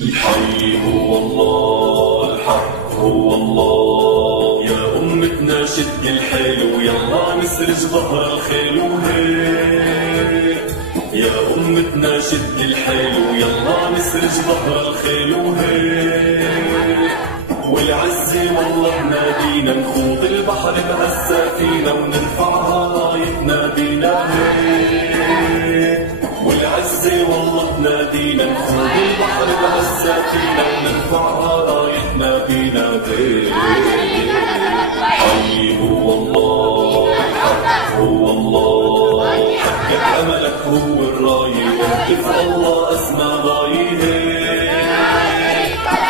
الحي هو الله، الحق هو الله. يا أمتنا شد الحيل ويلا نسرج ظهر الخيل وهيك. يا أمتنا شد الحيل ويلا نسرج ظهر الخيل وهيك. والعزة والله بنادينا نخوض البحر بهالسفينة ونرفعها رايتنا بينا هيك. والعزة والله بنادينا نخوض البحر بهالسفينة ونرفعها رايتنا بينا هيك. حي هو الله، الحق هو الله. حقك أملك هو الراية، اهتف الله أسمى راية.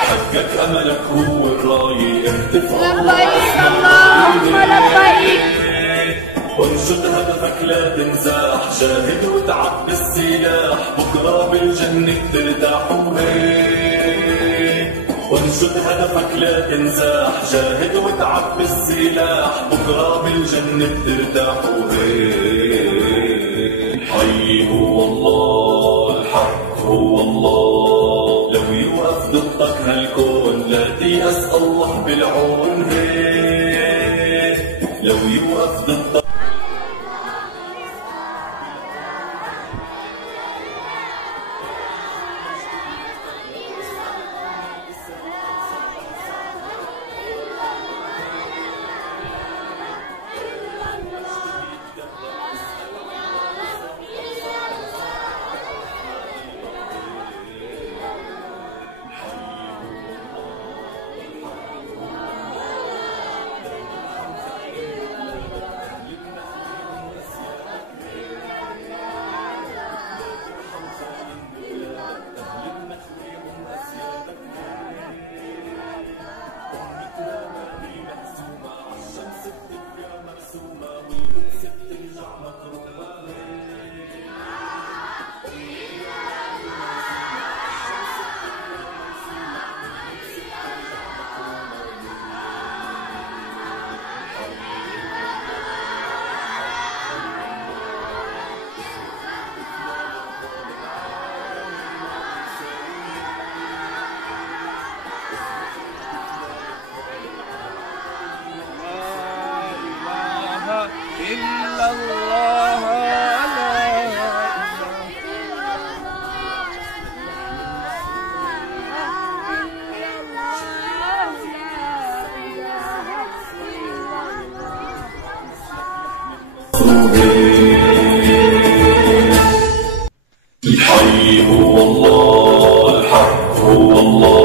حقك أملك هو الراية، اهتف الله أسمى راية. وانشد هدفك لا تنزاح، جاهد وتعب بالسلاح، بكرة بالجنة ترتاح وهيك. وانشد هدفك لا تنزاح، جاهد وتعب بالسلاح، بكرة بالجنة ترتاح وهيك. الحي هو الله، الحق هو الله. لو يوقف ضدك هالكون لا تيأس الله بالعون هيك. لو يوقف ضدك إلا الله لا الحي هو الله، الحق هو الله.